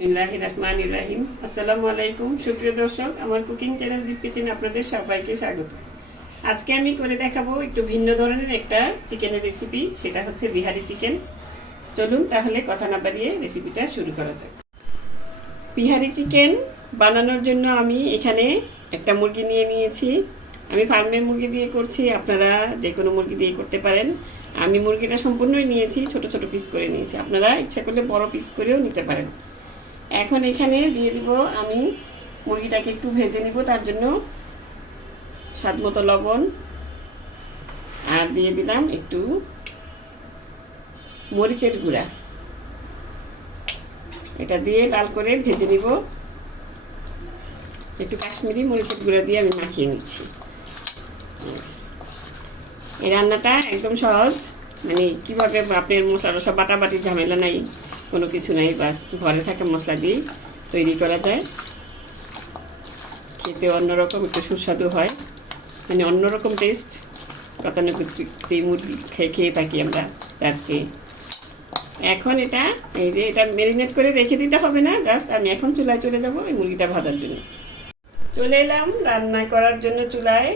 বিসমিল্লাহির রহমানির রহিম। আসসালামু আলাইকুম সুপ্রিয় দর্শক, আমার কুকিং চ্যানেল দীপ কিচেনে আপনাদের সবাইকে স্বাগত। আজকে আমি করে দেখাবো একটু ভিন্ন ধরনের একটা চিকেনের রেসিপি, সেটা হচ্ছে বিহারি চিকেন। চলুন তাহলে কথা না বাড়িয়ে রেসিপিটা শুরু করা যাক। বিহারি চিকেন বানানোর জন্য আমি এখানে একটা মুরগি নিয়ে নিয়েছি। আমি ফার্মের মুরগি দিয়ে করছি, আপনারা যে কোনো মুরগি দিয়ে করতে পারেন। আমি মুরগিটা সম্পূর্ণই নিয়েছি, ছোট ছোট পিস করে নিয়েছি, আপনারা ইচ্ছা করলে বড় পিস করেও নিতে পারেন। এখন এখানে দিয়ে দিব আমি মুরগিটাকে একটু ভেজে নিব, তার জন্য স্বাদ মতো লবণ আর দিয়ে দিলাম একটু মরিচের গুঁড়া। এটা দিয়ে লাল করে ভেজে নিব। একটু কাশ্মীরি মরিচের গুঁড়া দিয়ে আমি মাখিয়ে নিচ্ছি। এই রান্নাটা একদম সহজ, মানে কীভাবে আপনার মশলা সব বাটাবাটির ঝামেলা নাই, কোনো কিছু নাই, বাস ঘরে থাকা মশলা দিয়েই তৈরি করা যায়। খেতে অন্যরকম একটু সুস্বাদু হয়, মানে অন্যরকম টেস্ট গতানুগতিক যে মুরগি খেয়ে থাকি আমরা তার চেয়ে। এখন এটা ম্যারিনেট করে রেখে দিতে হবে না, জাস্ট আমি এখন চুলায় চলে যাব এই মুরগিটা ভাজার জন্য। চলে এলাম রান্না করার জন্য চুলায়।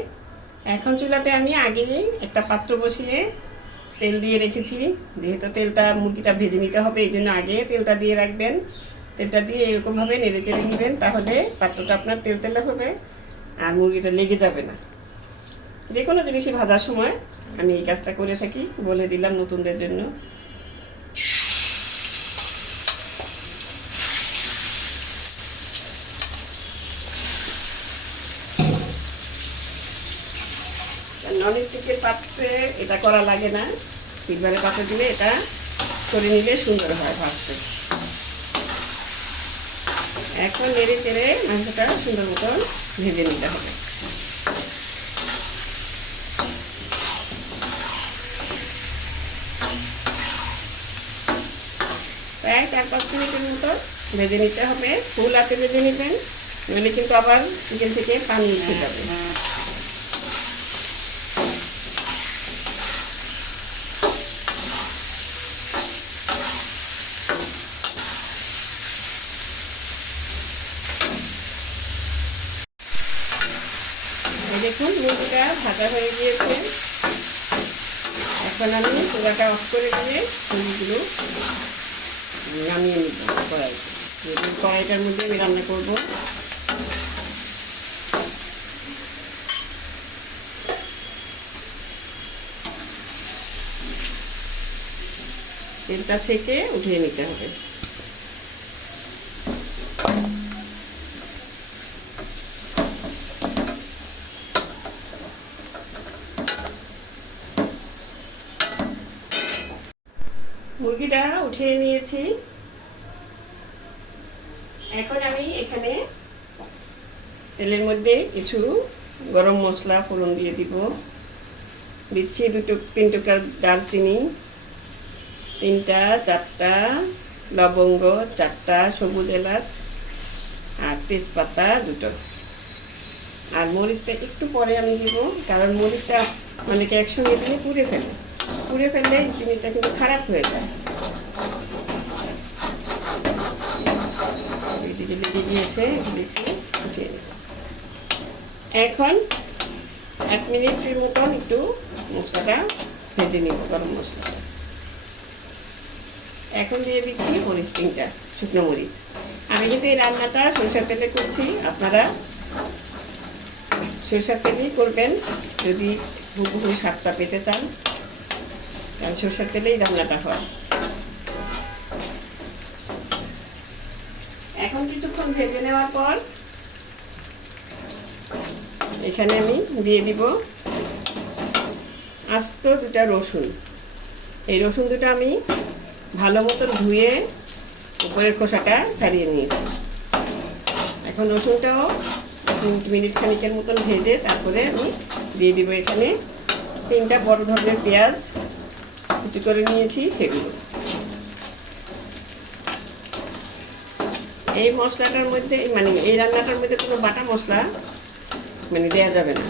এখন চুলাতে আমি আগেই একটা পাত্র বসিয়ে তেল দিয়ে রেখেছি। যেহেতু তেলটা মুরগিটা ভেজে নিতে হবে, এই জন্য আগে তেলটা দিয়ে রাখবেন। তেলটা দিয়ে এরকমভাবে নেড়ে চেড়ে নেবেন, তাহলে পাত্রটা আপনার তেল তেলে হবে আর মুরগিটা লেগে যাবে না। যে কোনো জিনিসই ভাজার সময় আমি এই কাজটা করে থাকি, বলে দিলাম নতুনদের জন্য। ননস্টিকের পাত্রে এটা করা লাগে না, সিলভারের পাত্রে দিলে এটা করে নিলে সুন্দর হয় ভাজতে। এখন নেড়ে চেড়ে মাংসটা সুন্দর মতন ভেজে নিতে হবে। প্রায় 4-5 মিনিটের মতো ভেজে নিতে হবে। ফুল আছে ভেজে নেবেন, নইলে কিন্তু আবার চিকেন থেকে পানি উঠে যাবে। দেখুন মুরগিটা ভাজা হয়ে গিয়েছে। এখন আমি চুলাটা অফ করে দিয়ে মুরগিগুলো নামিয়ে নিব কড়াইতে। কড়াইটার মধ্যে আমি রান্না করব। তেলটা ছেঁকে উঠিয়ে নিতে হবে। মুরগিটা উঠিয়ে নিয়েছি। এখন আমি এখানে তেলের মধ্যে কিছু গরম মশলা ফোড়ন দিয়ে দিচ্ছি 2-3 টুকরা দারচিনি, 3-4টা লবঙ্গ, 4টা সবুজ এলাচ আর তেজপাতা 2টো। আর মরিচটা একটু পরে আমি দিব, কারণ মরিচটা অনেকে একসঙ্গে দিয়ে পুড়ে ফেললে জিনিসটা কিন্তু খারাপ হয়ে যায়। এইদিকে লেগে গিয়েছে, এখন 1 মিনিটের মতন একটু মশলাটা ভেজে নিব, গরম মশলাটা। এখন দিয়ে দিচ্ছি মরিচ 3টা শুকনো মরিচ। আমি কিন্তু এই রান্নাটা সরষের তেলে করছি, আপনারা সরষের তেলেই করবেন যদি হুবহু স্বাদটা পেতে চান, কারণ সরষের তেলেই রান্নাটা হয়। এখন কিছুক্ষণ ভেজে নেওয়ার পর এখানে আমি দিয়ে দিব আস্ত 2টা রসুন। এই রসুন দুটো আমি ভালো মতো ধুয়ে উপরের খোসাটা ছাড়িয়ে নিয়েছি। এখন রসুনটাও 2 মিনিট খানিকের মতন ভেজে তারপরে আমি দিয়ে দিব এখানে 3টা বড় ধরনের পেঁয়াজ কুচি করে নিয়েছি, সেগুলো। এই মশলাটার মধ্যে, মানে এই রান্নাটার মধ্যে কোনো বাটা মশলা মানে দেওয়া যাবে না,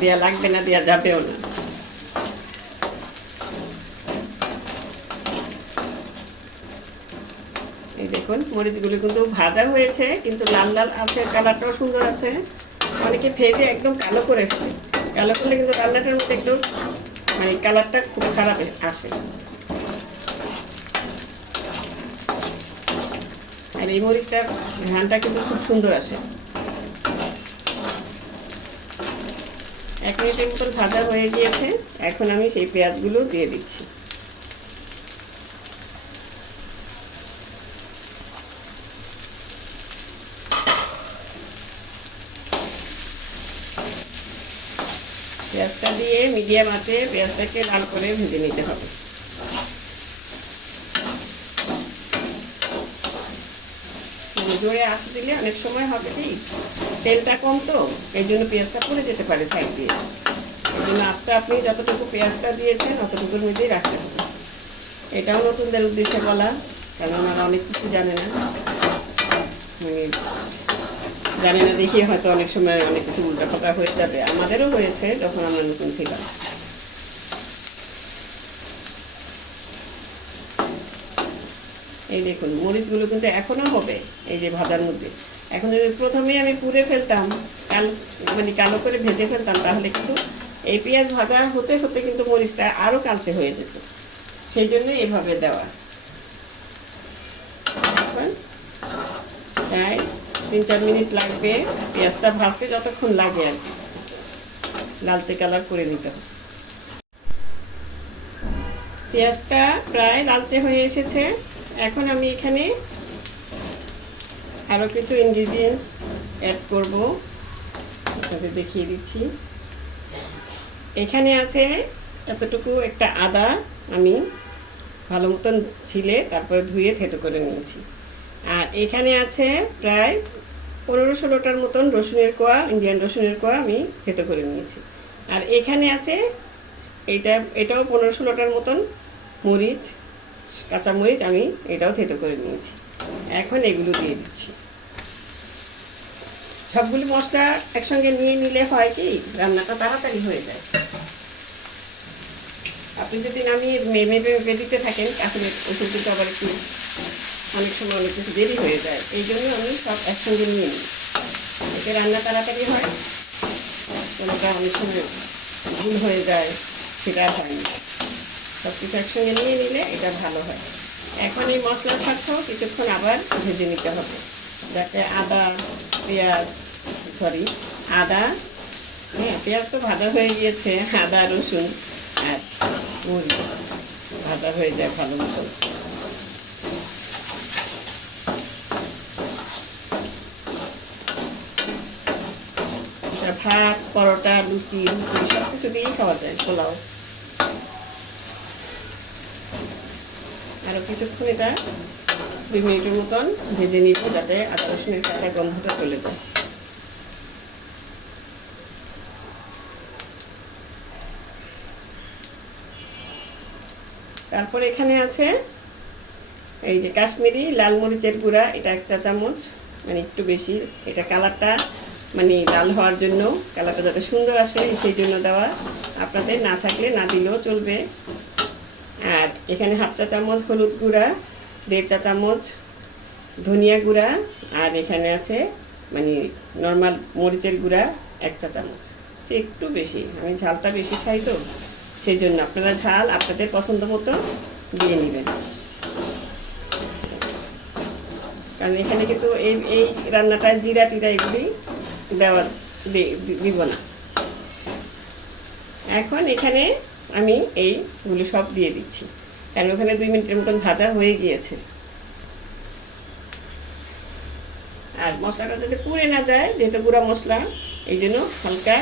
দেওয়া লাগবে না, দেওয়া যাবেও না। দেখুন মরিচগুলো কিন্তু ভাজা হয়েছে, কিন্তু লাল লাল আছে, কালারটাও সুন্দর আছে। অনেকে ভেজে একদম কালো করে ফেলে, কালো করলে কিন্তু রান্নাটার মধ্যে একটু মানে কালারটা খুব খারাপ আসে। আর এই মরিচটার ঘ্রাণটা কিন্তু খুব সুন্দর আসে। 1 মিনিটের মতন ভাজা হয়ে গিয়েছে, এখন আমি সেই পেঁয়াজগুলো দিয়ে দিচ্ছি। পেঁয়াজটা দিয়ে মিডিয়াম আঁচে পেঁয়াজটাকে লাল করে ভেজে নিতে হবে। জোরে আঁচ দিলে অনেক সময় হবে কি তেলটা কম, তো এই জন্য পেঁয়াজটা পড়ে যেতে পারে সাইড দিয়ে। এই জন্য আঁচটা আপনি যতটুকু পেঁয়াজটা দিয়েছেন অতটুকুর মধ্যেই রাখতে হবে। এটাও নতুনদের উদ্দেশ্যে বলা, কারণ ওনারা অনেক কিছু জানে না, জানে না দেখিয়ে হয়তো অনেক সময় অনেক কিছু উল্টাপাল্টা হয়ে যাবে। আমাদেরও হয়েছে যখন আমরা নতুন ছিলাম। এই দেখুন মরিচগুলো কিন্তু এখনও হবে এই যে ভাজার মধ্যে। এখন যদি প্রথমেই আমি পুড়ে ফেলতাম, কালো করে ভেজে ফেলতাম, তাহলে কিন্তু এই পেঁয়াজ ভাজা হতে হতে কিন্তু মরিচটা আরও কালচে হয়ে যেত। সেই জন্য এভাবে দেওয়া। প্রায় 3-4 মিনিট লাগবে পেঁয়াজটা ভাজতে, যতক্ষণ লাগে আর কি, লালচে কালার করে নিতে হবে। পেঁয়াজটা প্রায় লালচে হয়ে এসেছে। এখন আমি এখানে আরও কিছু ইনগ্রিডিয়েন্টস অ্যাড করব, আপনাদের দেখিয়ে দিচ্ছি। এখানে আছে এতটুকু একটা আদা, আমি ভালো মতন ছিলে তারপরে ধুয়ে থেতো করে নিয়েছি। আর এখানে আছে প্রায় 15-16টার মতন রসুনের কোয়া, ইন্ডিয়ান রসুনের কোয়া আমি থেতো করে নিয়েছি। আর এখানে আছে এটাও 15-16টার মতন মরিচ, কাঁচা মরিচ আমি এটাও থেতো করে নিয়েছি। এখন এগুলো দিয়ে দিচ্ছি। সবগুলো মশলা একসঙ্গে নিয়ে নিলে হয় কি রান্নাটা তাড়াতাড়ি হয়ে যায়। আপনি যদি নামিয়ে মেপে দিতে থাকেন তাহলে ওষুধ দিতে আবার একটু অনেক সময় অনেক কিছু দেরি হয়ে যায়। এই জন্য আমি সব একসঙ্গে নিয়ে নিই, এতে রান্না তাড়াতাড়ি হয়। কোনোটা অনেক সময় ভুল হয়ে যায়, সেটা হয় না। সব কিছু একসঙ্গে নিয়ে নিলে এটা ভালো হয়। এখন এই মশলার সাথেও কিছুক্ষণ আবার ভেজে নিতে হবে, যাতে আদা পেঁয়াজ তো ভাজা হয়ে গিয়েছে, আদা রসুন আর মরিচ ভাজা হয়ে যায় ভালো মতো। ভাত, পরোটা, লুচি সব কিছু দিয়েই খাওয়া যায়, পোলাও। আরও কিছুক্ষণ এটা 2 মিনিটের মতন ভেজে নিব, যাতে আদা রসুনের কাঁচা গন্ধটা চলে যায়। তারপরে এখানে আছে এই যে কাশ্মীরি লাল মরিচের গুঁড়া, এটা 1 চা চামচ, মানে একটু বেশি। এটা কালারটা মানে লাল হওয়ার জন্য, কালারটা যাতে সুন্দর আসে সেই জন্য দেওয়া। আপনাদের না থাকলে না দিলেও চলবে। আর এখানে 1/2 চা চামচ হলুদ গুঁড়া, 1.5 চা চামচ ধনিয়া গুঁড়া, আর এখানে আছে মানে নর্মাল মরিচের গুঁড়া 1 চা চামচ। একটু বেশি, আমি ঝালটা বেশি খাই, তো সেই জন্য আপনারা ঝাল আপনাদের পছন্দ মতো দিয়ে নেবেন। কারণ এখানে কিন্তু এই রান্নাটায় জিরা টিরা এগুলি দিব না। এখন এখানে আমি এইগুলি সব দিয়ে দিচ্ছি, কারণ ওখানে 2 মিনিটের মতন ভাজা হয়ে গিয়েছে। আর মশলাটা যাতে পুড়ে না যায়, যেহেতু গুঁড়া মশলা, এই জন্য হালকা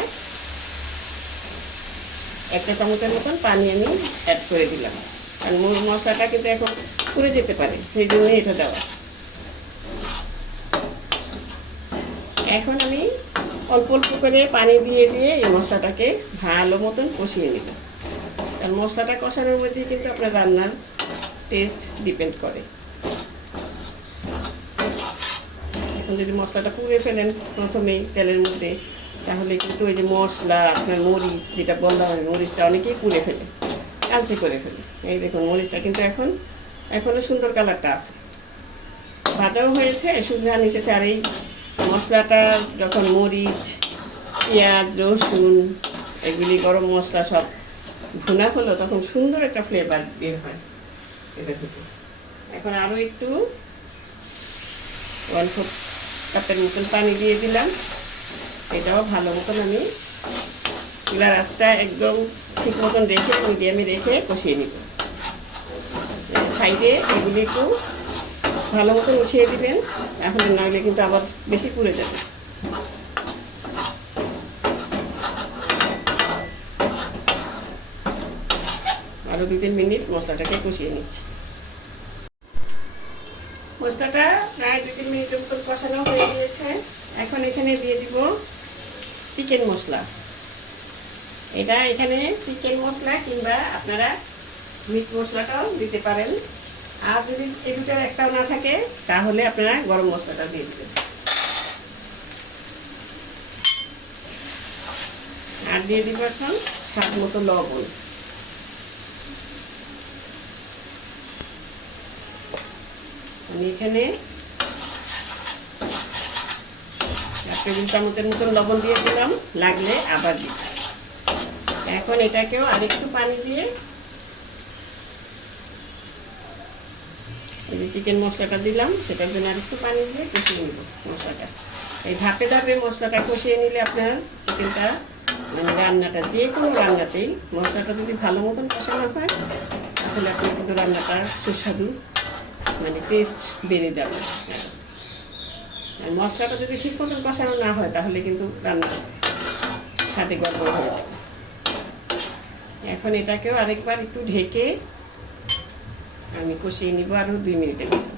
1 চা চামচের মতন পানি আমি অ্যাড করে দিলাম, কারণ মশলাটা কিন্তু এখন পুড়ে যেতে পারে, সেই জন্যই এটা দেওয়া। এখন আমি অল্প অল্প করে পানি দিয়ে এই মশলাটাকে ভালো মতন কষিয়ে নিব, কারণ মশলাটা কষানোর মধ্যেই কিন্তু আপনার রান্নার টেস্ট ডিপেন্ড করে। এখন যদি মশলাটা পুড়ে ফেলেন প্রথমেই তেলের মধ্যে, তাহলে কিন্তু ওই যে মশলা আপনার মরিচ, যেটা বললাম আমি, মরিচটা অনেকেই পুড়ে ফেলে, কালচে করে ফেলে। এই দেখুন মরিচটা কিন্তু এখনও সুন্দর কালারটা আছে। ভাজাও হয়েছে, সুঘ্রাণ এসেছে। আর এই মশলাটা যখন মরিচ, পেঁয়াজ, রসুন, এগুলি গরম মশলা সব ভুনা হলো, তখন সুন্দর একটা ফ্লেভার বের হয় এটা থেকে। এখন আরও একটু 1/4 কাপের মতন পানি দিয়ে দিলাম। এটাও ভালো মতন আমি চুলার আঁচটা একদম ঠিক মতন রেখে মিডিয়ামে রেখে কষিয়ে নিব। সাইডে এগুলি একটু ভালো মতন উঠিয়ে দিবেন, তাহলে নইলে কিন্তু আবার বেশি পুড়ে যাবে। আরও 2-3 মিনিট মশলাটাকে কষিয়ে নিচ্ছি। মশলাটা প্রায় 2-3 মিনিটের মতন কষানো হয়ে গিয়েছে। এখন এখানে দিয়ে দিব চিকেন মশলা। এটা এখানে চিকেন মশলা কিংবা আপনারা মিট মশলাটাও দিতে পারেন। আর যদি এই দুটোর একটাও না থাকে তাহলে আপনারা গরম মশলাটা দিয়ে দেবেন। আর দিয়ে দিব এখন স্বাদ মতো লবণ। আমি এখানে 1 টেবিল চামচের মতন লবণ দিয়ে দিলাম, লাগলে আবার দিব। এখন এটাকেও আরেকটু পানি দিয়ে এই যে চিকেন মশলাটা দিলাম সেটার জন্য আরেকটু পানি দিয়ে কষিয়ে নেব মশলাটা। এই ধাপে ধাপে মশলাটা কষিয়ে নিলে আপনার চিকেনটা মানে রান্নাটা যে কোনো রান্নাতেই মশলাটা যদি ভালো মতন কষানো হয় তাহলে আপনার কিন্তু রান্নাটা সুস্বাদু মানে টেস্ট বেড়ে যাবে। আর মশলাটা যদি ঠিক মতন কষানো না হয় তাহলে কিন্তু রান্নার সাথে গড়বড় হয়ে যাবে। এখন এটাকেও আরেকবার একটু ঢেকে আমি কষিয়ে নিব আরও 2 মিনিটের মতো।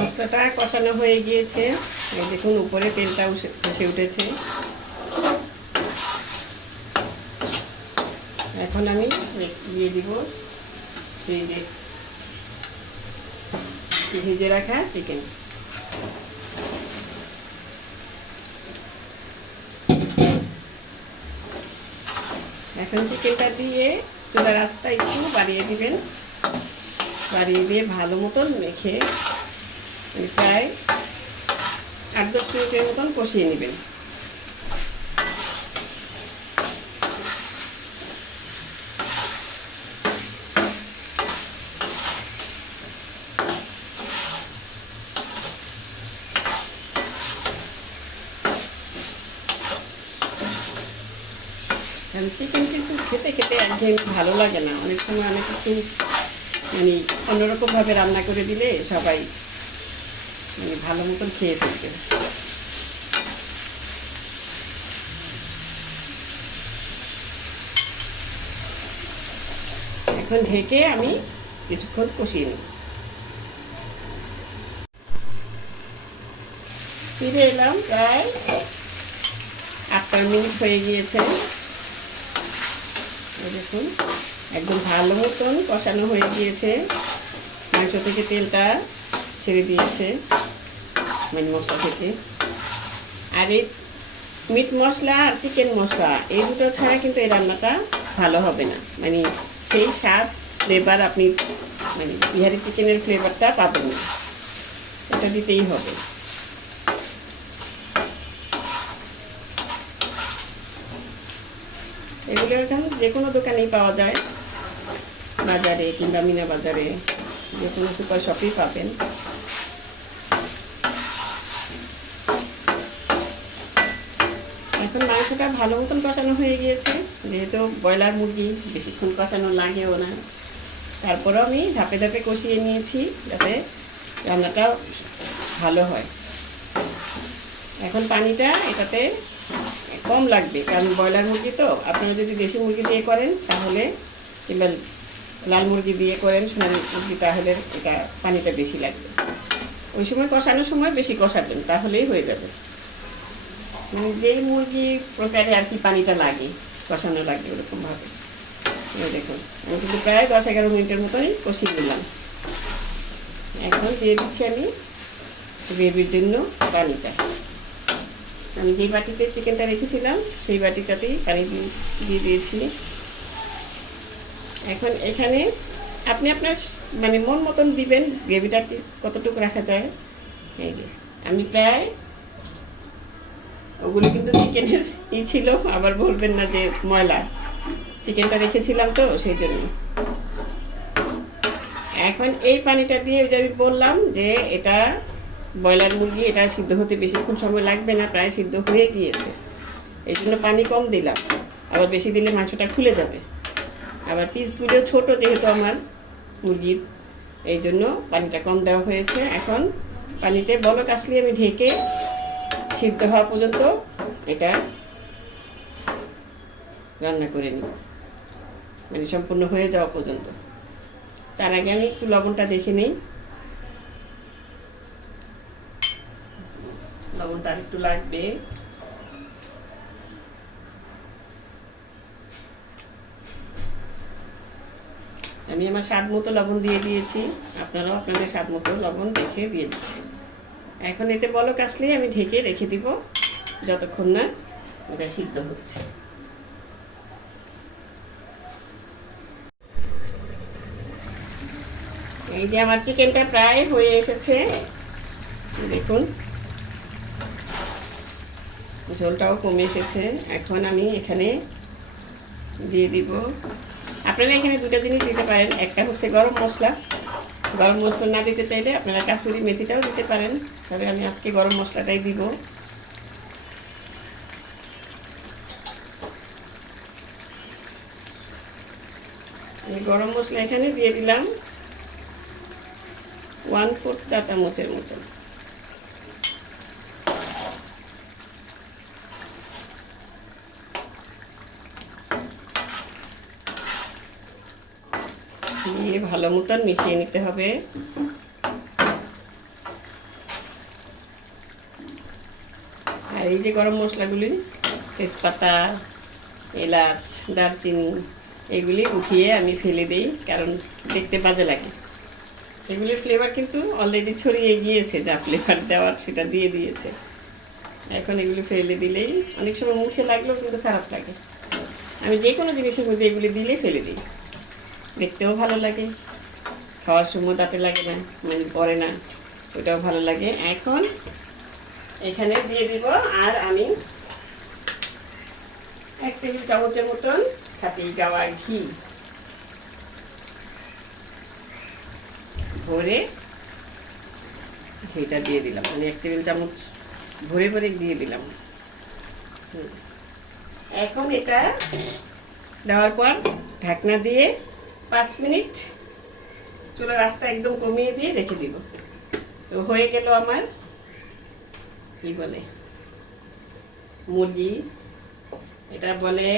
মশলাটা কষানো হয়ে গিয়েছে, এই দেখুন উপরে তেলটা এসে উঠেছে। এখন আমি দিয়ে দিব সেই যে ভেজে রাখা চিকেন। এখন চিকেনটা দিয়ে চুলার আঁচটা একটু বাড়িয়ে দিবেন, বাড়িয়ে দিয়ে ভালো মতন মেখে প্রায় 8-10 মিনিটের মতন কষিয়ে নেবেন। কারণ চিকেন কিন্তু খেতে খেতে একদম ভালো লাগে না, অনেক সময় অনেক কিছু মানে অন্যরকমভাবে রান্না করে দিলে সবাই মানে ভালো মতন খেয়ে থাকবে। এখন ঢেকে আমি কিছুক্ষণ কষিয়ে নেব। ফিরে এলাম, প্রায় 8 মিনিট হয়ে গিয়েছে। দেখুন একদম ভালো মতন কষানো হয়ে গিয়েছে, মাংস থেকে তেলটা ছেড়ে দিয়েছে মানে মশলা থেকে। আর এই মিট মশলা আর চিকেন মশলা এই দুটো ছাড়া কিন্তু এই রান্নাটা ভালো হবে না, মানে সেই স্বাদ ফ্লেভার আপনি মানে বিহারি চিকেনের ফ্লেভারটা পাবেন না, এটা দিতেই হবে। এগুলো এখন যে কোনো দোকানেই পাওয়া যায়, বাজারে কিংবা মিনা বাজারে যে কোনো সুপার শপেই পাবেন। এখন মাংসটা ভালো মতন কষানো হয়ে গিয়েছে, যেহেতু ব্রয়লার মুরগি বেশিক্ষণ কষানো লাগেও না, তারপরও আমি ধাপে ধাপে কষিয়ে নিয়েছি যাতে রান্নাটা ভালো হয়। এখন পানিটা এটাতে কম লাগবে, কারণ ব্রয়লার মুরগি তো। আপনারা যদি দেশি মুরগি দিয়ে করেন তাহলে, কিংবা লাল মুরগি দিয়ে করেন, সোনালি মুরগি, তাহলে এটা পানিটা বেশি লাগবে। ওই সময় কষানোর সময় বেশি কষাবেন, তাহলেই হয়ে যাবে। মানে যেই মুরগি প্রকারে আর কি পানিটা লাগে, কষানো লাগে ওরকমভাবে। দেখুন আমি কিন্তু প্রায় 10-11 মিনিটের মতোই কষিয়ে নিলাম। এখন দিয়ে দিচ্ছি আমি গ্রেভির জন্য পানিটা। আমি যেই বাটিতে চিকেনটা রেখেছিলাম সেই বাটিটাতেই পানি দিয়ে দিয়েছি। এখন এখানে আপনি আপনার মানে মন মতন দিবেন গ্রেভিটা কতটুকু রাখা যায়। এই যে আমি প্রায়, ওগুলো কিন্তু চিকেনের ছিল, আবার বলবেন না যে ময়লা, চিকেনটা রেখেছিলাম তো সেই জন্য। এখন এই পানিটা দিয়ে যে আমি বললাম যে এটা ব্রয়লার মুরগি, এটা সিদ্ধ হতে বেশিক্ষণ সময় লাগবে না, প্রায় সিদ্ধ হয়ে গিয়েছে। এই জন্য পানি কম দিলাম, আবার বেশি দিলে মাংসটা খুলে যাবে। আবার পিসগুলো ছোট যেহেতু আমার মুরগির, এই জন্য পানিটা কম দেওয়া হয়েছে। এখন পানিতে বলক আসলে আমি ঢেকে সিদ্ধ হওয়া পর্যন্ত এটা রান্না করে নিই, মানে সম্পূর্ণ হয়ে যাওয়া পর্যন্ত। তার আগে আমি একটু লবণটা দেখে নিই। লবণটা একটু লাগবে। আমি আমার স্বাদ মতো লবণ দিয়ে দিয়েছি, আপনারাও আপনাদের স্বাদ মতো লবণ দেখে দিয়ে দিচ্ছেন। এখন এতে বলক আসলেই আমি ঢেকে রেখে দিব যতক্ষণ না এটা সিদ্ধ হচ্ছে। এই যে আমার চিকেনটা প্রায় হয়ে এসেছে, দেখুন ঝোলটাও কমে এসেছে। এখন আমি এখানে দিয়ে দিব, আপনারা এখানে দুটো জিনিস দিতে পারেন। একটা হচ্ছে গরম মশলা, গরম মশলা না দিতে চাইলে আপনারা কাসুরি মেথিটাও দিতে পারেন, তবে আমি আজকে গরম মশলাটাই দিব। আমি গরম মশলা এখানে দিয়ে দিলাম 1/4 চা চামচের মতো। দিয়ে ভালো মতন মিশিয়ে নিতে হবে। আর এই যে গরম মশলাগুলি, তেজপাতা, এলাচ, দারচিনি, এগুলি উঠিয়ে আমি ফেলে দিই, কারণ দেখতে বাজে লাগে। এগুলির ফ্লেভার কিন্তু অলরেডি ছড়িয়ে গিয়েছে, যা ফ্লেভার দেওয়ার সেটা দিয়ে দিয়েছে। এখন এগুলি ফেলে দিলেই অনেক সময় মুখে লাগলেও কিন্তু খারাপ লাগে। আমি যে কোনো জিনিসের মধ্যে এগুলি দিলে ফেলে দিই, দেখতেও ভালো লাগে, খাওয়ার সময় তাতে লাগে না, মানে পরে না, ওটাও ভালো লাগে। এখন এখানে দিয়ে দিব, আর আমি 1 টেবিল চামচের মতন খাঁটি গাওয়া ঘি ভরে ঘিটা দিয়ে দিলাম, মানে 1 টেবিল চামচ ভরে ভরে দিয়ে দিলাম। এখন এটা দেওয়ার পর ঢাকনা দিয়ে 5 মিনিট চুলার আঁচটা একদম কমিয়ে দিয়ে রেখে দিব। তো হয়ে গেল আমার কি বলে মুরগি, এটা বলে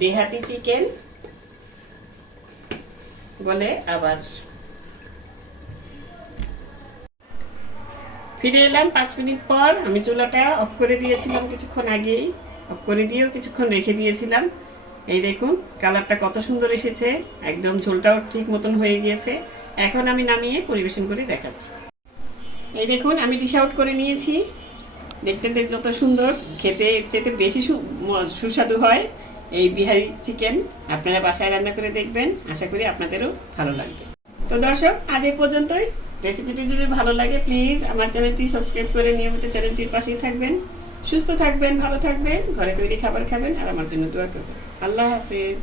দেহাতি চিকেন বলে। আবার ফিরে এলাম 5 মিনিট পর। আমি চুলাটা অফ করে দিয়েছিলাম কিছুক্ষণ আগেই, অফ করে দিয়েও কিছুক্ষণ রেখে দিয়েছিলাম। এই দেখুন কালারটা কত সুন্দর এসেছে, একদম ঝোলটাও ঠিক মতন হয়ে গিয়েছে। এখন আমি নামিয়ে পরিবেশন করে দেখাচ্ছি। এই দেখুন আমি ডিশ আউট করে নিয়েছি। দেখতে যত সুন্দর, খেতে যেতে বেশি সুস্বাদু হয় এই বিহারি চিকেন। আপনারা বাসায় রান্না করে দেখবেন, আশা করি আপনাদেরও ভালো লাগবে। তো দর্শক, আজ এই পর্যন্তই। রেসিপিটি যদি ভালো লাগে প্লিজ আমার চ্যানেলটি সাবস্ক্রাইব করে নিয়মিত চ্যানেলটির পাশেই থাকবেন। সুস্থ থাকবেন, ভালো থাকবেন, ঘরে তৈরি খাবার খাবেন, আর আমার জন্য দোয়া করবেন। আল্লাহ হাফেজ।